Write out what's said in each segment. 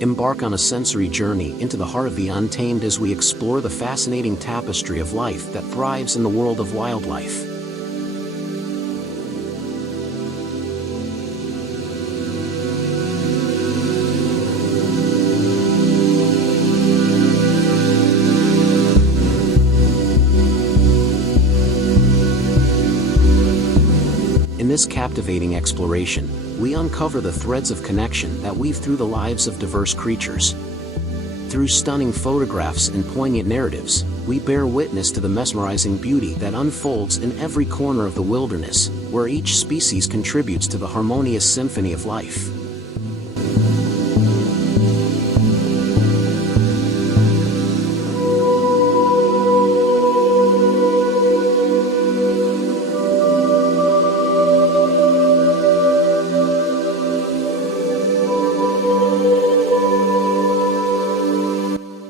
Embark on a sensory journey into the heart of the untamed as we explore the fascinating tapestry of life that thrives in the world of wildlife. In this captivating exploration, we uncover the threads of connection that weave through the lives of diverse creatures. Through stunning photographs and poignant narratives, we bear witness to the mesmerizing beauty that unfolds in every corner of the wilderness, where each species contributes to the harmonious symphony of life.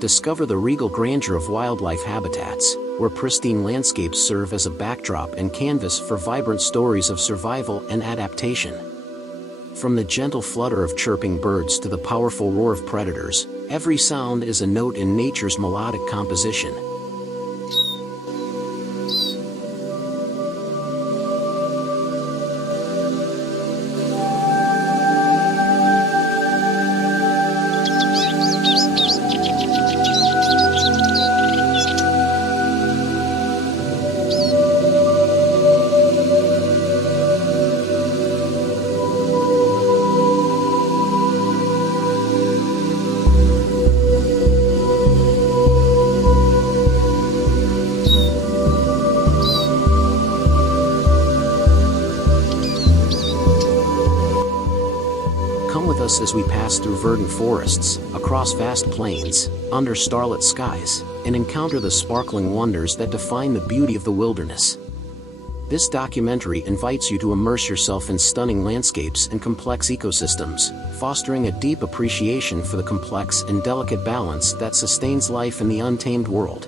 Discover the regal grandeur of wildlife habitats, where pristine landscapes serve as a backdrop and canvas for vibrant stories of survival and adaptation. From the gentle flutter of chirping birds to the powerful roar of predators, every sound is a note in nature's melodic composition. Come with us as we pass through verdant forests, across vast plains, under starlit skies, and encounter the sparkling wonders that define the beauty of the wilderness. This documentary invites you to immerse yourself in stunning landscapes and complex ecosystems, fostering a deep appreciation for the complex and delicate balance that sustains life in the untamed world.